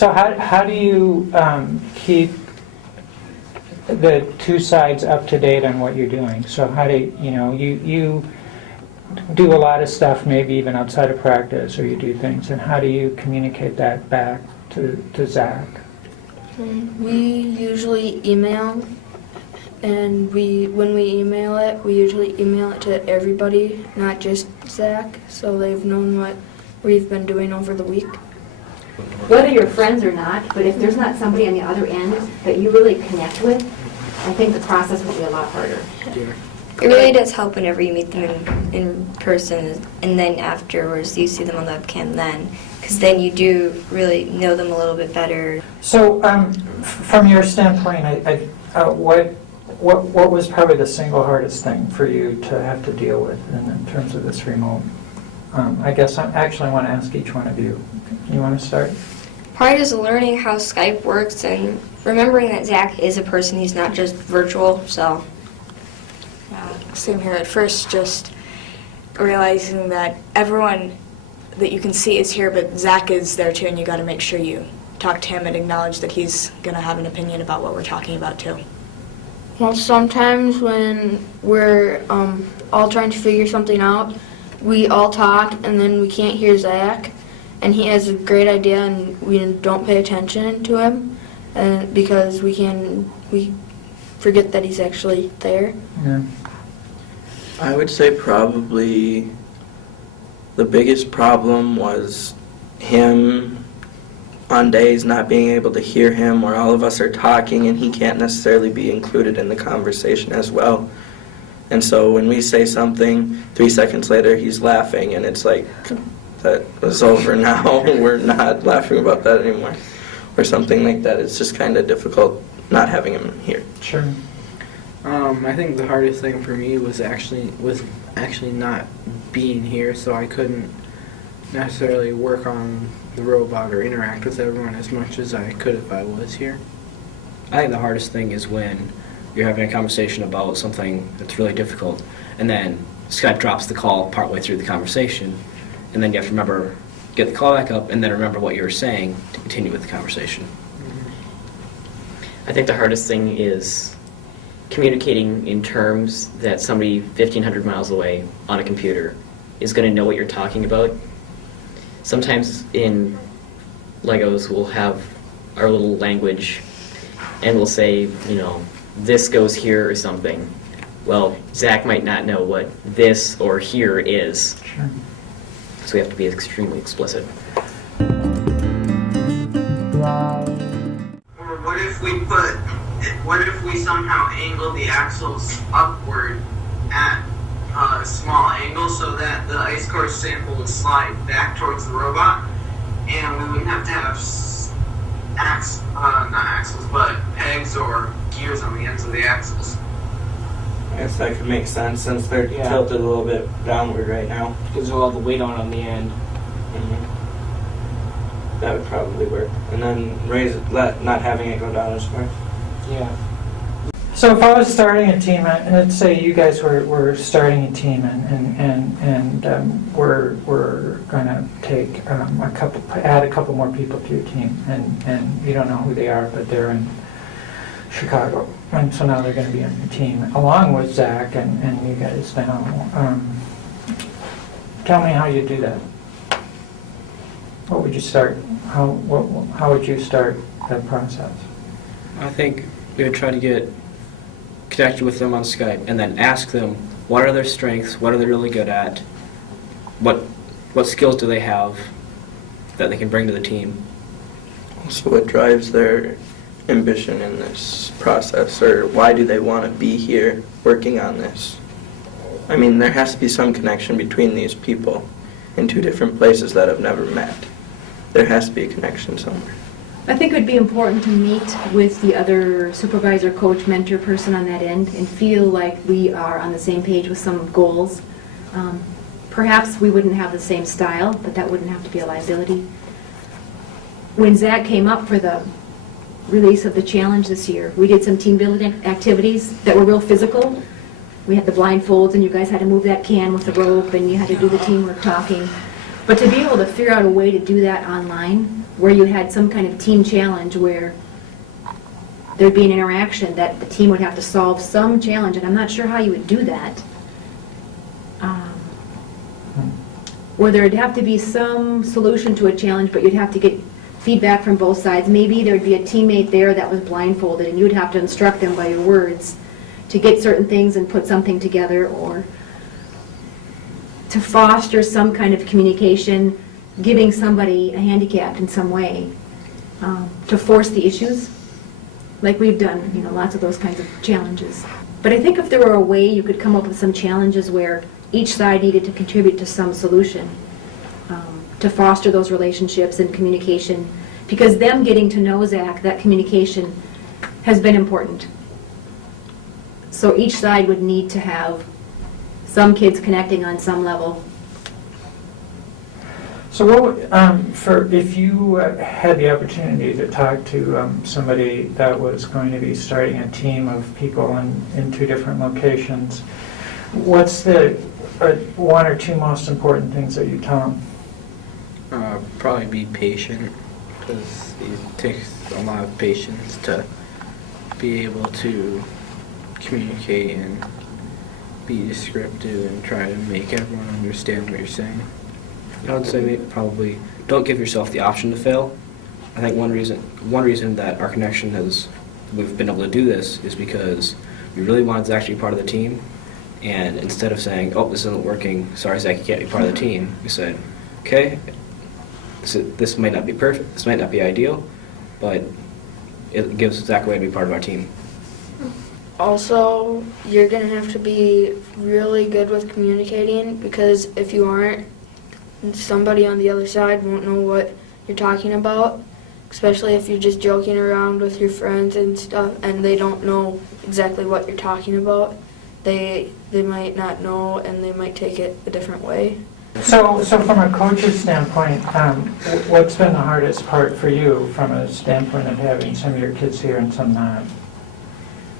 So how do you keep the two sides up to date on what you're doing? So how do you do a lot of stuff maybe even outside of practice, or you do things, and how do you communicate that back to Zach? We usually email, and when we email it, we usually email it to everybody, not just Zach, so they've known what we've been doing over the week. Whether you're friends or not, but if there's not somebody on the other end that you really connect with, I think the process will be a lot harder. It really does help whenever you meet them in person, and then afterwards you see them on the webcam then, because then you do really know them a little bit better. So from your standpoint, what was probably the single hardest thing for you to have to deal with in terms of this remote? I guess I actually want to ask each one of you. You want to start? Part is learning how Skype works and remembering that Zach is a person, he's not just virtual, so. Same here. At first, just realizing that everyone that you can see is here, but Zach is there too, and you got to make sure you talk to him and acknowledge that he's going to have an opinion about what we're talking about too. Well, sometimes when we're all trying to figure something out, we all talk and then we can't hear Zach, and he has a great idea and we don't pay attention to him, and because we forget that he's actually there. Yeah. I would say probably the biggest problem was him on days not being able to hear him, where all of us are talking and he can't necessarily be included in the conversation as well. And so when we say something, 3 seconds later he's laughing, and it's like, that was over now, we're not laughing about that anymore, or something like that. It's just kind of difficult not having him here. Sure. I think the hardest thing for me was actually not being here, so I couldn't necessarily work on the robot or interact with everyone as much as I could if I was here. I think the hardest thing is when you're having a conversation about something that's really difficult, and then Skype drops the call partway through the conversation, and then you have to remember, get the call back up, and then remember what you were saying to continue with the conversation. I think the hardest thing is communicating in terms that somebody 1,500 miles away on a computer is going to know what you're talking about. Sometimes in Legos we'll have our little language and we'll say, this goes here or something. Well, Zach might not know what this or here is. Sure. So we have to be extremely explicit. Or what if we somehow angle the axles upward at a small angle so that the ice core sample would slide back towards the robot, and we wouldn't have to have not axles, but pegs or gears on the ends of the axles. I guess that could make sense since they're tilted a little bit downward right now. Because of all the weight on the end. That would probably work. And then not having it go down as far. Yeah. So if I was starting a team, and let's say you guys were starting a team, and we're going to take add a couple more people to your team, and you don't know who they are, but they're in Chicago, and so now they're going to be on your team along with Zach and you guys now. Tell me how you do that. What would you start? How would you start that process? I think we would try to get connected with them on Skype and then ask them what are their strengths, what are they really good at, what skills do they have that they can bring to the team. So what drives their ambition in this process, or why do they want to be here working on this? I mean, there has to be some connection between these people in two different places that have never met. There has to be a connection somewhere. I think it would be important to meet with the other supervisor, coach, mentor person on that end and feel like we are on the same page with some goals. Perhaps we wouldn't have the same style, but that wouldn't have to be a liability. When Zach came up for the release of the challenge this year, we did some team building activities that were real physical. We had the blindfolds and you guys had to move that can with the rope and you had to do the teamwork talking. But to be able to figure out a way to do that online where you had some kind of team challenge where there'd be an interaction that the team would have to solve some challenge, and I'm not sure how you would do that. Where there'd have to be some solution to a challenge, but you'd have to get feedback from both sides. Maybe there'd be a teammate there that was blindfolded, and you'd have to instruct them by your words to get certain things and put something together, or to foster some kind of communication, giving somebody a handicap in some way, to force the issues, like we've done, lots of those kinds of challenges. But I think if there were a way you could come up with some challenges where each side needed to contribute to some solution, to foster those relationships and communication, because them getting to know Zach, that communication has been important. So each side would need to have some kids connecting on some level. So if you had the opportunity to talk to somebody that was going to be starting a team of people in 2 different locations, what's the one or 2 most important things that you tell them? Probably be patient, because it takes a lot of patience to be able to communicate and be descriptive and try to make everyone understand what you're saying. I would say probably don't give yourself the option to fail. I think one reason that our connection we've been able to do this is because we really wanted Zach to be part of the team, and instead of saying, oh, this isn't working, sorry Zach, you can't be part of the team, we said, okay, this might not be perfect, this might not be ideal, but it gives Zach a way to be part of our team. Also, you're going to have to be really good with communicating, because if you aren't, somebody on the other side won't know what you're talking about, especially if you're just joking around with your friends and stuff and they don't know exactly what you're talking about. They might not know, and they might take it a different way. So from a coach's standpoint, what's been the hardest part for you from a standpoint of having some of your kids here and some not?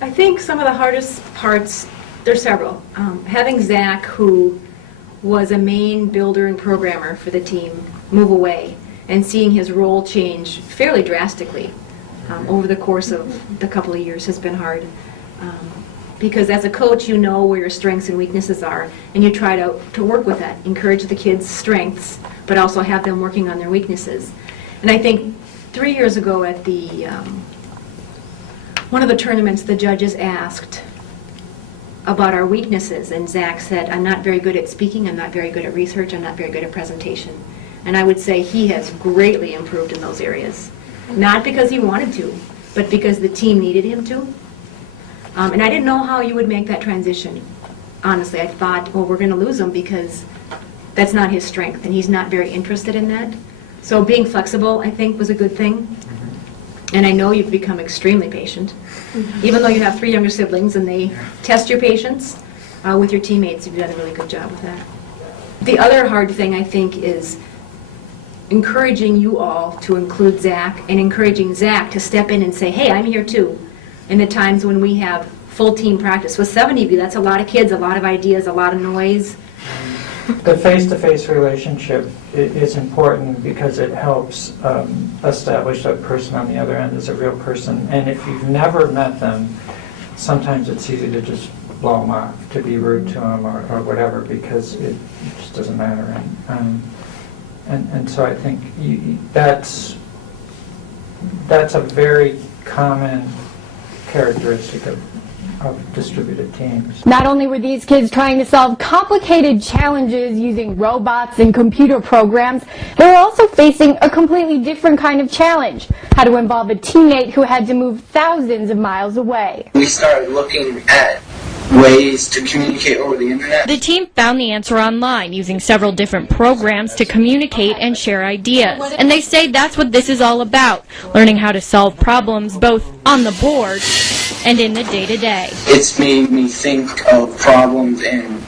I think some of the hardest parts, there's several. Having Zach, who was a main builder and programmer for the team, move away, and seeing his role change fairly drastically over the course of the couple of years has been hard. Because as a coach, you know where your strengths and weaknesses are, and you try to work with that, encourage the kids' strengths, but also have them working on their weaknesses. And I think 3 years ago at the one of the tournaments, the judges asked about our weaknesses, and Zach said, I'm not very good at speaking, I'm not very good at research, I'm not very good at presentation. And I would say he has greatly improved in those areas. Not because he wanted to, but because the team needed him to. And I didn't know how you would make that transition. Honestly, I thought, well, we're going to lose him because that's not his strength, and he's not very interested in that. So being flexible, I think, was a good thing. And I know you've become extremely patient. Even though you have 3 younger siblings and they test your patience with your teammates, you've done a really good job with that. The other hard thing, I think, is encouraging you all to include Zach, and encouraging Zach to step in and say, hey, I'm here too. In the times when we have full team practice. With 70 of you, that's a lot of kids, a lot of ideas, a lot of noise. The face-to-face relationship is important because it helps establish that person on the other end as a real person. And if you've never met them, sometimes it's easy to just blow them off, to be rude to them or whatever, because it just doesn't matter. And so I think that's a very common characteristic of distributed teams. Not only were these kids trying to solve complicated challenges using robots and computer programs, they were also facing a completely different kind of challenge: how to involve a teammate who had to move thousands of miles away. We started looking at ways to communicate over the internet. The team found the answer online using several different programs to communicate and share ideas. And they say that's what this is all about, learning how to solve problems both on the board and in the day-to-day. It's made me think of problems in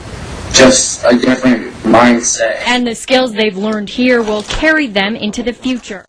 just a different mindset. And the skills they've learned here will carry them into the future.